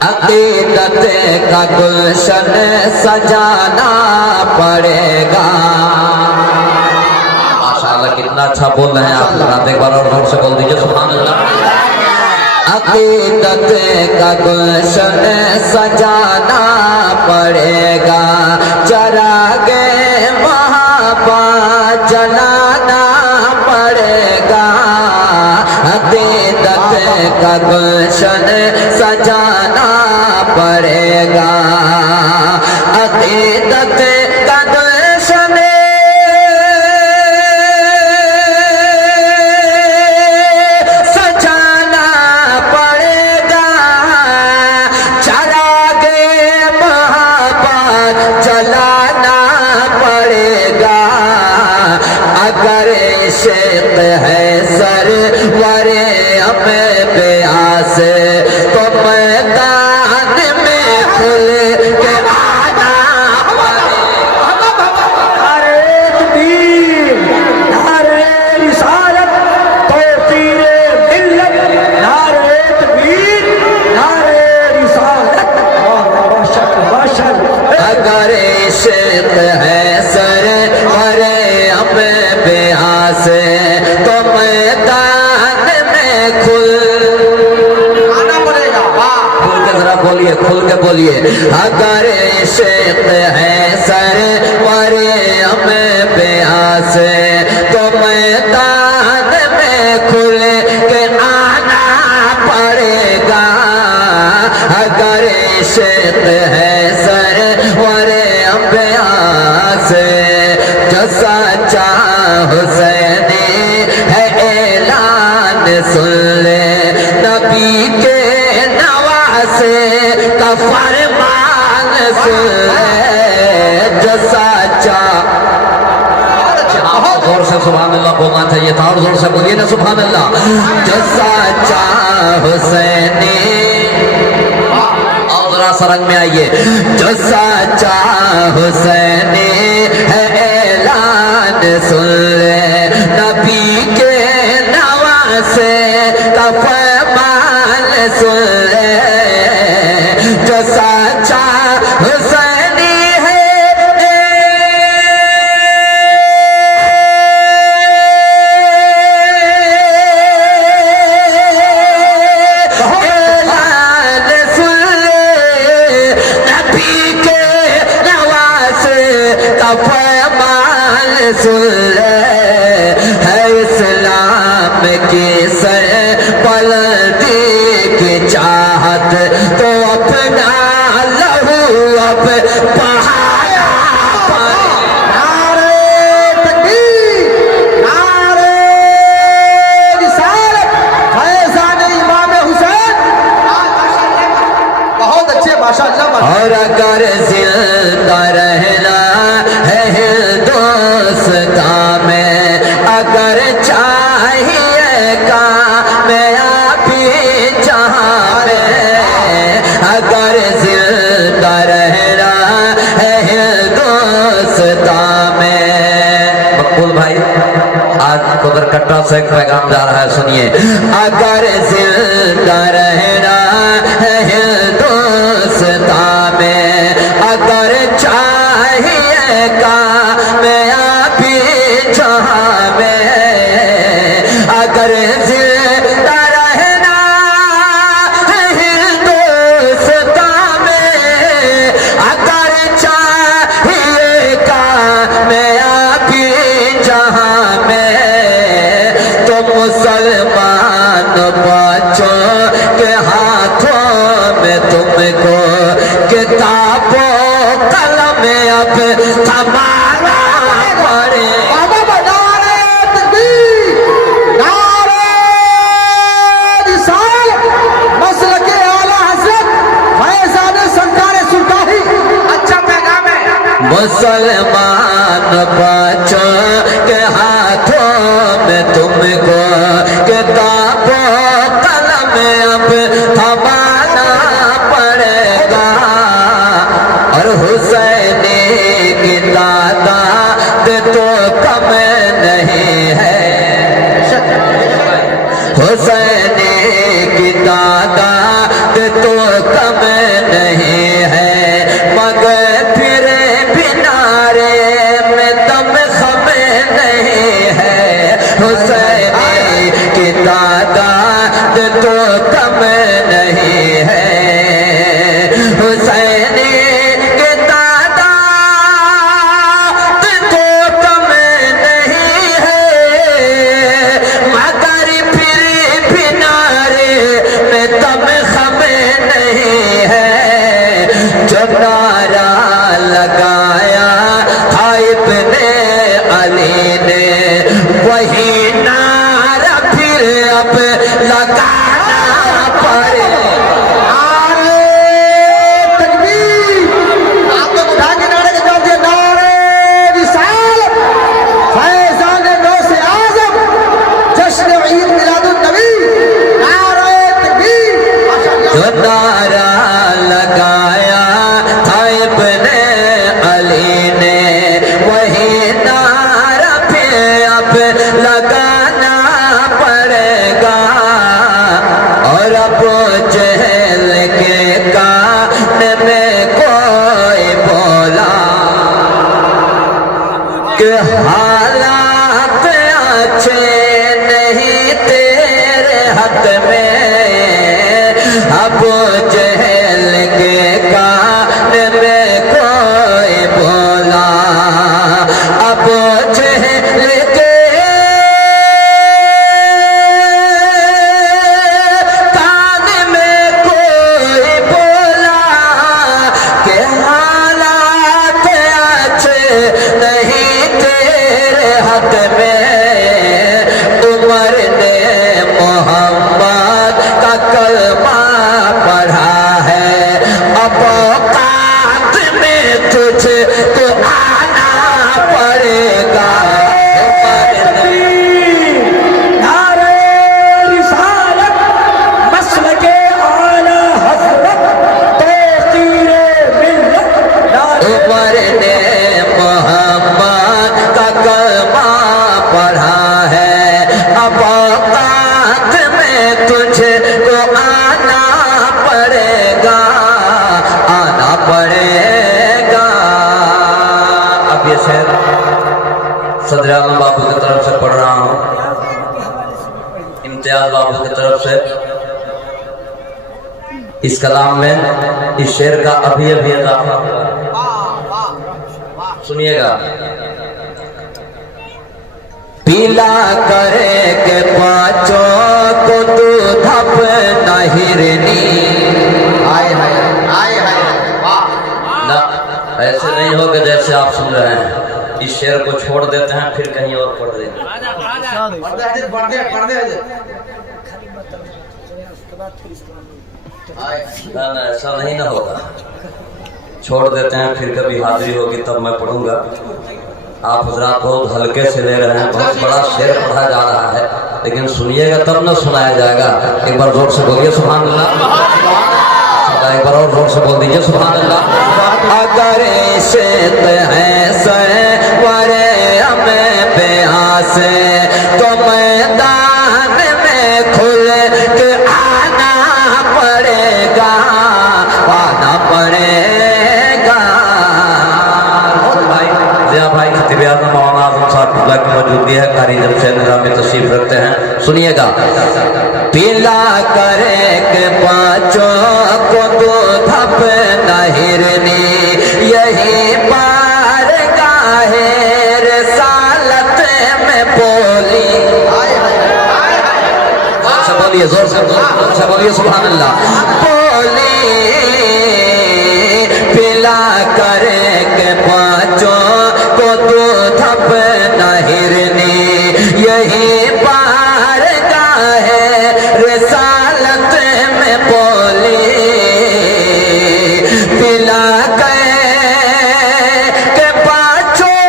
अकीदत का गुलशन सजाना पड़ेगा। माशाअल्लाह कितना अच्छा बोल रहे हैं आप लोग, एक बार और जोर से बोल दीजिए सुभान अल्लाह। अकीदत का गुलशन सजाना पड़ेगा, चरागे महाबत जलाना पड़ेगा। अकीदत का गुलशन सजाना पड़ेगा, अकीदत का गुलशन सजाना पड़ेगा, चरागे महाबत जलाना पड़ेगा। अगर इश्क है सरवरे हमें प्यास तो मैदान में खुल के आना पड़ेगा। नारे तकबीर, नारे रिसालत, तौकीरे मिल्लत, नारे तकबीर, नारे रिसालत। वाशक वाशक। अगर इश्क है सरवरे हमें प्यास तो मैदान में खुल के बोलिए, खुल के बोलिए। अगर इश्क है सरवरे हमें प्यास तो मैदान में खुल के आना पड़ेगा। अगर इश्क है सरवरे प्यास जो सच्चा हुसैनी है ऐलान सुन ले, नबी के नवासे का फरमान सुन ले। जो सच्चा, जोर से सुभान अल्लाह बोलना चाहिए था, और जोर से बोलिए ना सुभान अल्लाह। जो सच्चा हुसैनी, और जरा सरंग में आइए। जो सच्चा हुसैनी है ऐलान सुन ले, नबी के नवासे का फरमान सुन ले। जो सच्चा हुसैनी है ऐलान सुन ले, नबी के नवासे का फरमान सुन ले। है इस्लाम की सरबलंदी की चाहत तो अपना लहू अब बहाना पड़ेगा। नारे तकबीर, नारे रिसालत, फैज़ान इमाम हुसैन। बहुत अच्छे माशाअल्लाह। और अगर जिंदा रहना है हिंदुस्तान में, अगर चाहिए कामयाबी जहां में, अगर जिंदा रहना है हिंदुस्तान में। मकबूल भाई आज कुदर कट्टा से एक पैगाम जा रहा है, सुनिए। अगर जिंदा रहना है हिंदुस्तान में, अगर चाहिए कामयाबी जहां में, अगर जिंदा रहना है हिंदुस्तान में, अगर चाहिए कामयाबी जहां में, तो मुसलमान बच्चों के हाथों में तुमको किताबों कलम अब थमाना पड़ेगा। नारे तकबीर, नारे रिसालत, मसलके आला हज़रत फैज़ान सरकार सुल्तानी। अच्छा पैगाम है। मुसलमान बच्चों के हाथों में तुमको किताबों कलम अब थमाना पड़ेगा। और हुसैनी की तादाद तो कम नहीं है, हुसैनी की तादाद तो कम अबू जहल के कान में कोई बोला, अबू जहल के कान में कोई बोला कि हालात अच्छे नहीं तेरे हाथ में। उमर ने मोहम्मद का कलमा पढ़ा है, अब औकात में तुझको आना पड़ेगा। उमर ने नारे रिसालत मसलके आला हज़रत तौक़ीरे मिल्लत। उमर ने मोहम्मद का कलमा पढ़ा है, अब औकात में तुझको आना पड़ेगा, आना पड़ेगा। अब ये शेर सदर आलम बाबू की तरफ से पढ़ रहा हूँ, इम्तियाज बाबू की तरफ से। इस कलाम में इस शेर का अभी अभी इजाफा हुआ है, सुनिएगा। पीला करे के पाँचों को तू धप नहिरनी। हाय हाय हाय हाय वाह। ना ऐसे नहीं होगा जैसे आप सुन रहे हैं। इस शेर को छोड़ देते हैं, फिर कहीं और पढ़ देंगे। ना ना ऐसा नहीं ना होगा, छोड़ देते हैं, फिर कभी हाजिरी होगी तब मैं पढ़ूंगा। आप हजरात बहुत हल्के से ले रहे हैं, बहुत बड़ा शेर पढ़ा जा रहा है, लेकिन सुनिएगा तब ना सुनाया जाएगा। एक बार जोर से बोलिए सुभान अल्लाह, एक बार और जोर से बोल दीजिए सुभान अल्लाह। अगर इसे है वरे हमें प्यास तो मैदान में खुल के आना पड़ेगा, आना पड़ेगा। भाई खतीब आज़म मौलाना आज़म साहब की मौजूदगी है, कारी जमशेद निज़ाम में तशरीफ रखते हैं, सुनिएगा। पीला करे के पाँचों को दो धप नहिरनी, यही पार गाहे रिसालत में बोली। जोर से बोलिए सुभान अल्लाह। बोली पीला करे के पाँचों को दो धप नहिरनी, यही पार गाहे रिसालत में बोली। पीला के पाँचों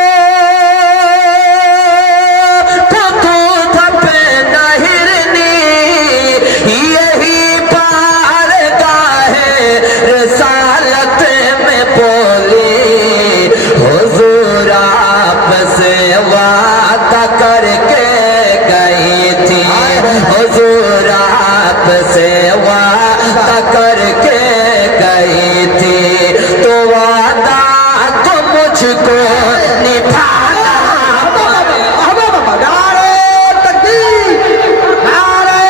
को दो धप नहिरनी, यही पार गाहे रिसालत में बोली। हुजूर आपसे वादा करके गई थी, हुजूर आपसे वादा करके गई थी, तो वादा तो मुझको निभाना पड़ेगा। नारे तकबीर, नारे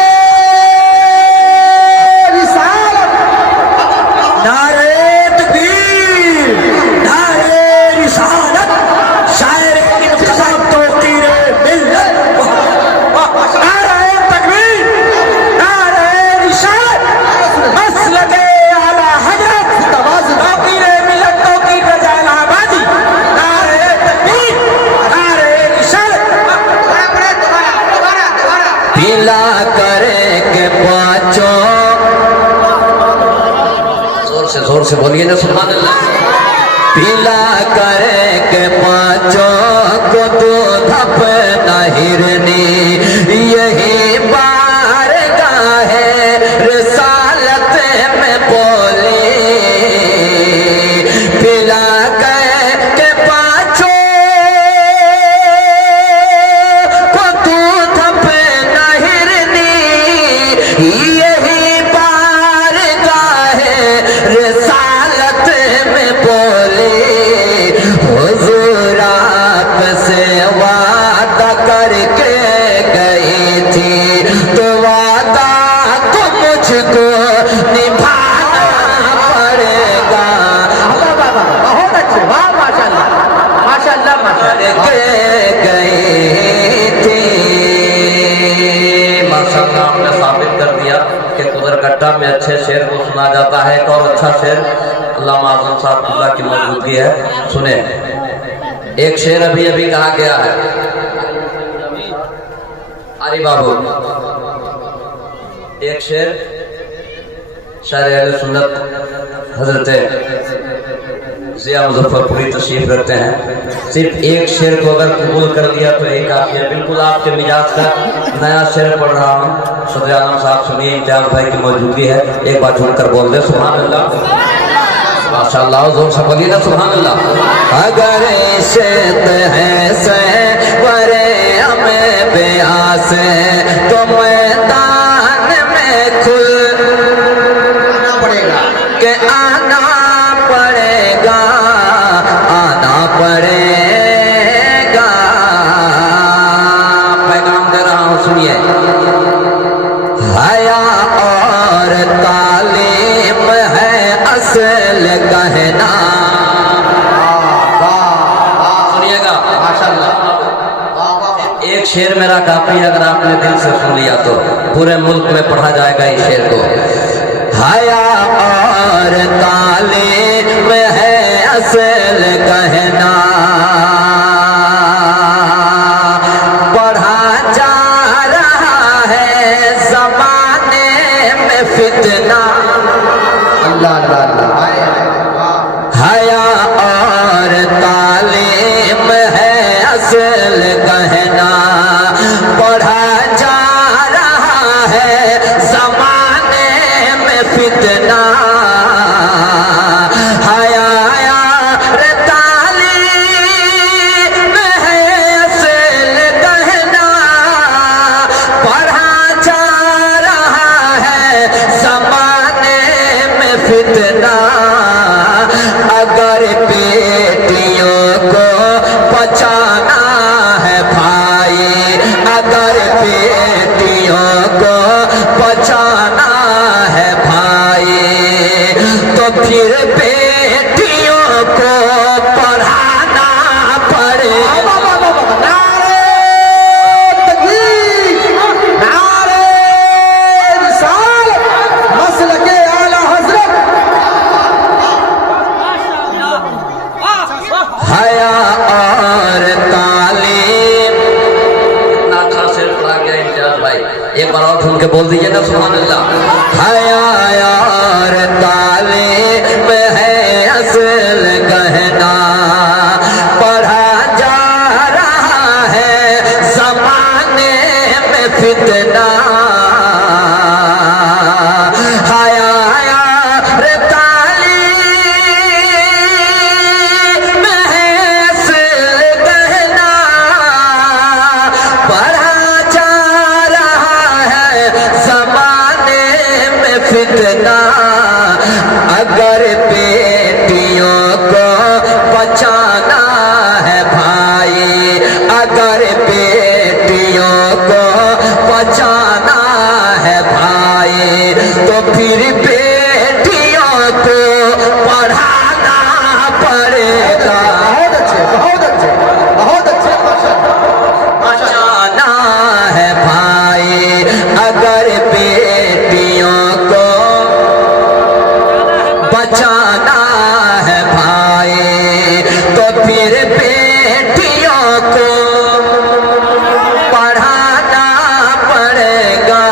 रिसालत, नारे तकबीर, नारे रिसालत, शायर इनकलाब तौक़ीरे मिल्लत। नारे तकबीर, नारे रिसालत, मसलके आला हज़रत तौक़ीरे मिल्लत, तौक़ीर रज़ा इलाहाबादी। नारे तकबीर, नारे रिसालत। पीला करे के पाँचों, जोर से बोलिए ना सुभान अल्लाह। पीला करे के पाँचों को दो धप नहिरनी, यही बार गाहे रिसालत में बोली। पीला के पाँचों को दो धप नहिरनी, यही बार गाहे रिसालत में बोली। हुजूर आपसे वादा करके गई थी, पढ़ा जाता है। एक और अच्छा शेर अल्लामा आज़म साहब की मौजूदगी है, सुने। एक शेर अभी अभी कहा गया है, अरे बाबू एक शेर शायर अहले सुन्नत हजरत ज़िया मुज़फ्फरपुरी तशरीफ रखते हैं। सिर्फ एक शेर को अगर कबूल कर दिया तो एक काफी है। बिल्कुल आपके मिजाज का नया शेर पढ़ रहा हूँ। सदर आलम साहब सुनिए, इम्तियाज भाई की मौजूदगी है, एक बार झूम कर बोल दे सुभान अल्लाह, माशाअल्लाह, जोर से बोलिए ना सुभान अल्लाह। अगर इश्क है वरे हमें प्यास तो मैदान में खुल पड़ेगा के आना पड़ेगा, आना पड़ेगा। पैगाम दे रहा हूँ, सुनिए। हया और तालीम है असल कहना। सुनिएगा एक शेर मेरा काफी है, अगर आपने दिल से सुन लिया तो पूरे मुल्क में पढ़ा जाएगा इस शेर को। हया और तालीम है असल कहना, पढ़ा जा रहा है जमाने में फितना। अल्लाह अल्लाह, हया और तालीम है असल कहना, पढ़ा जा रहा है जमाने में फितना। हया और तालीम है असल कहना, पढ़ा जा रहा है जमाने में फितना। अगर बेटियों को बचाना है भाई, अगर बेटियों को बचाना है भाई, तो फिर बेटियों को पढ़ाना पड़ेगा। नारे तकबीर, नारे रिसालत, मसलके आला हज़रत। हया और तालीम, इतना अच्छा शेर पढ़ा गया इम्तियाज भाई, एक बार और सुन के बोल दीजिए ना सुभान अल्लाह। हया और तालीम है असल कहना, पढ़ा जा रहा है जमाने में फितना। हया और तालीम है असल कहना, पढ़ा जा रहा है जमाने में फितना। अगर बेटियों को बचाना है भाई, अगर बेटियों को बचाना है भाई, तो फिर बेटियों को पढ़ाना पड़ेगा। बहुत अच्छे, बहुत अच्छे, बहुत अच्छे। बचाना है भाई, अगर बेटियों को बचाना है भाई, तो फिर बेटियों को पढ़ाना पड़ेगा।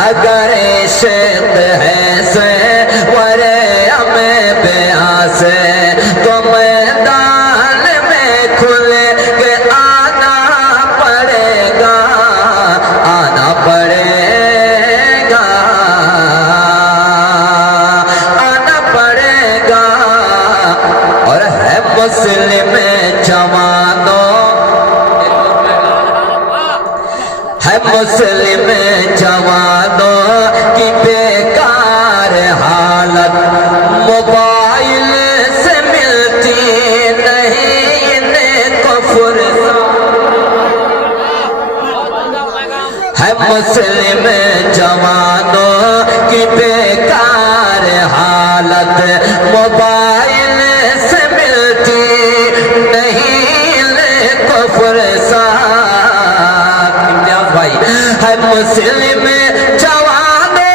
अगर इश्क है वरे हमें प्यास तो मैदान में खुल के आना पड़ेगा, आना पड़ेगा, आना पड़ेगा। और है मुस्लिम जवानों, है मुस्लिम जवानों की बेकार हालत, मोबाइल से मिलती नहीं इनको फुर्सत। है मुस्लिम जवानों की बेकार हालत, मोबाइल से मिलती नहीं इनको फुर्सत। इम्तियाज भाई, है मुस्लिम जवानों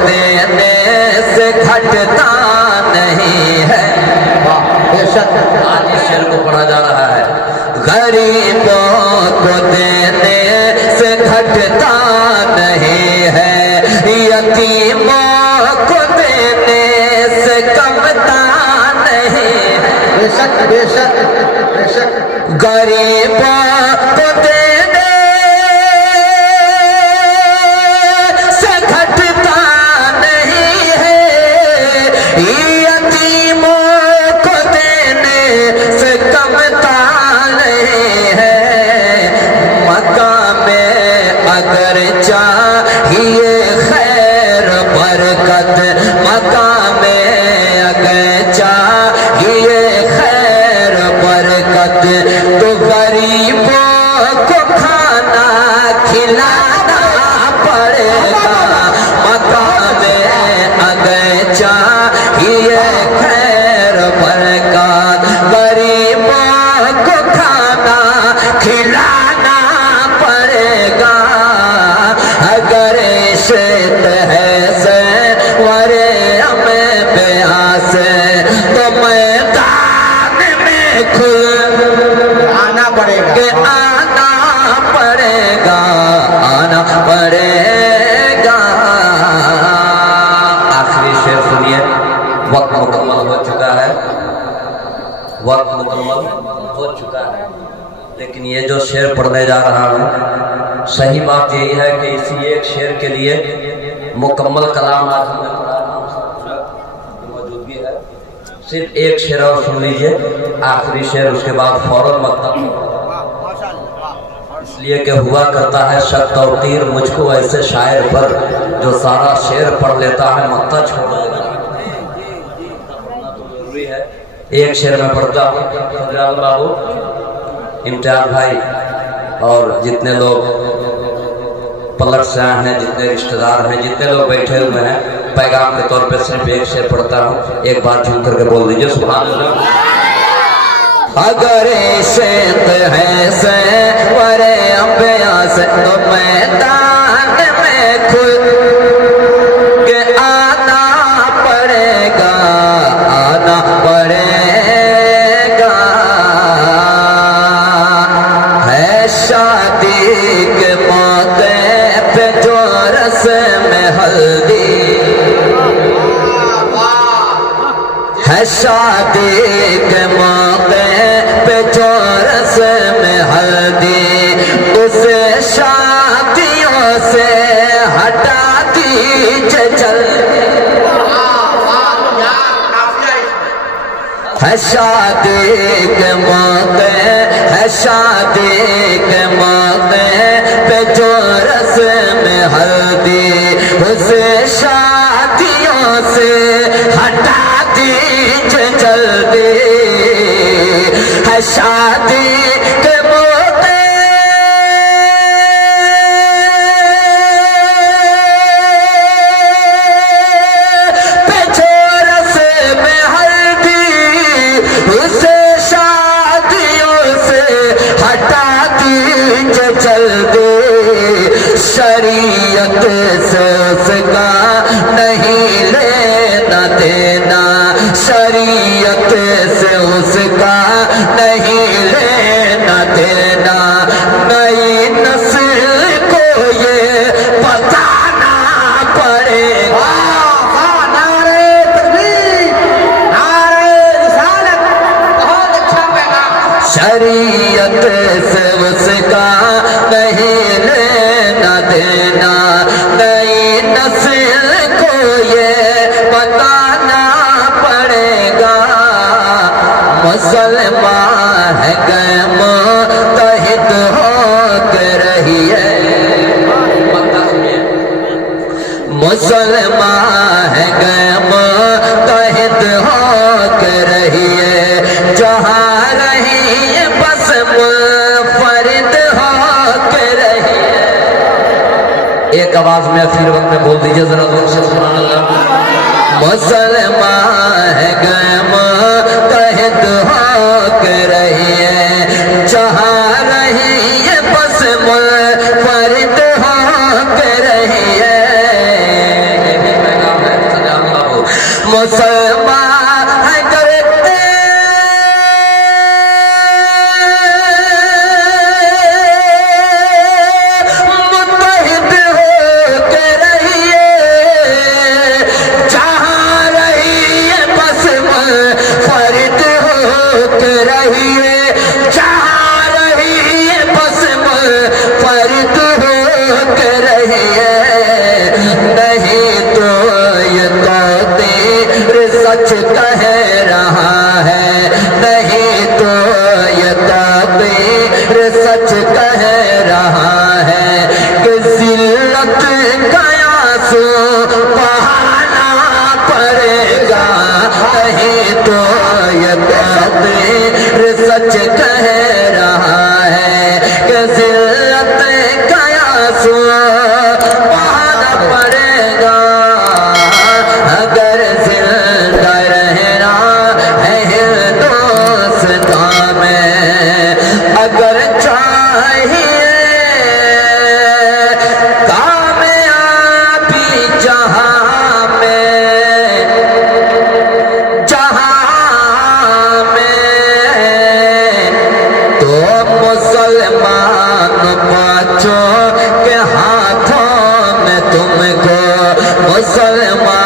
देने से घटता नहीं है। बेशक आज इस शेर को पढ़ा जा रहा है। गरीबों को देने से घटता नहीं है, यतीमों को देने से कमता नहीं है। बेशक बेशक बेशक गरीबों को देने से घटता नहीं है, यतीमों को देने से कमता नहीं है। मकाम में अगर चाहिए खैर बरकत, मकाम में अगर चाहिए खैर बरकत, तो गरीबों को खाना खिलाना पड़ेगा। मकाम में अगर चाहिए खैर बरकत, गरीबों को खाना खिलाना पड़ेगा। अगर शेत है से वरे हमें ब्यास, तो मैदान में खुल आना पड़ेगा। के आना पड़ेगा, आना पड़ेगा। आखिरी शेर सुनिए। वक्त मुकम्मल हो चुका है, वक्त मुकम्मल हो चुका है, लेकिन ये जो शेर पढ़ने जा रहा हूँ, सही बात यही है कि इसी एक शेर के लिए मुकम्मल कलाम आज हमने पढ़ा मौजूदगी है। सिर्फ एक शेर और सुन लीजिए, आखिरी शेर, उसके बाद फौरन मकतब। इसलिए कि हुआ करता है शक और तीर मुझको ऐसे शायर पर, जो सारा शेर पढ़ लेता है मक्ता छोड़ देता है। जरूरी है एक शेर में पढ़ता हूँ। बाबू, इम्तियाज भाई और जितने लोग पलट से आए हैं, जितने रिश्तेदार हैं, जितने लोग बैठे हुए हैं, पैगाम के तौर पे सिर्फ एक शेर पढ़ता हूँ। एक बार झूम करके बोल दीजिए सुभान अल्लाह। अगर शेत है से वरे अभ्यास, तो मैदान में खुल के आना पड़ेगा, आना पड़ेगा। है शादी के मौके पे जो रस्म में हल्दी, है शादी के मौके पे जो रस्म में हल्दी, उसे शादियों से हटा दीजिए जल्दी। है शादी के मौके, है शादी के मौके पे जो रस्म में हल्दी, उसे शादियों से हटा दीजिए जल्दी। है शादी के मौके पे जो रस्म में हल्दी, उसे शादियों से हटा दीजिए जल्दी। शरीयत से उसका नहीं लेना देना, शरीयत से उसका नहीं लेना देना। नई नस्ल को ये बताना पड़ेगा। नारे तकबीर, नारे रिसालत, बहुत अच्छा पैगाम। शरीयत से उसका नहीं लेना देना, नई नस्ल को ये बताना पड़ेगा। मुसलमान है गए मुत्तहिद होकर रहिए, मुसलमान है गए मुत्तहिद होकर रहिए। जहाँ रहिए बस मुनफरिद होकर रहिए। एक आवाज में आखिर वक्त में बोल दीजिए जरा लोग से सुभान अल्लाह। मुसलमान है गए मुत्तहिद होकर रहिए, जहाँ रहिए बस मुनफरिद होकर रहिए। मुसलमान है करते मुत्तहिद होके रहिए, जहाँ रहिए बस मुनफरिद होके रहिए, जहाँ रहिए बस मुनफरिद होके रहिए। नहीं तो ये तो सच कह रहा है, नहीं तो ये ताबीर सच कह रहा है कि जिल्लत का आंसू बहाना पड़ेगा। नहीं तो ये ताबीर सच कह रहा है कि जिल्लत का आंसू बहाना पड़ेगा। अगर जिंदा रहना है हिंदुस्तान में, अगर चाहिए कामयाबी जहां में, जहां में, तो मुसलमान बच्चों के हाथों में तुमको मुसलमान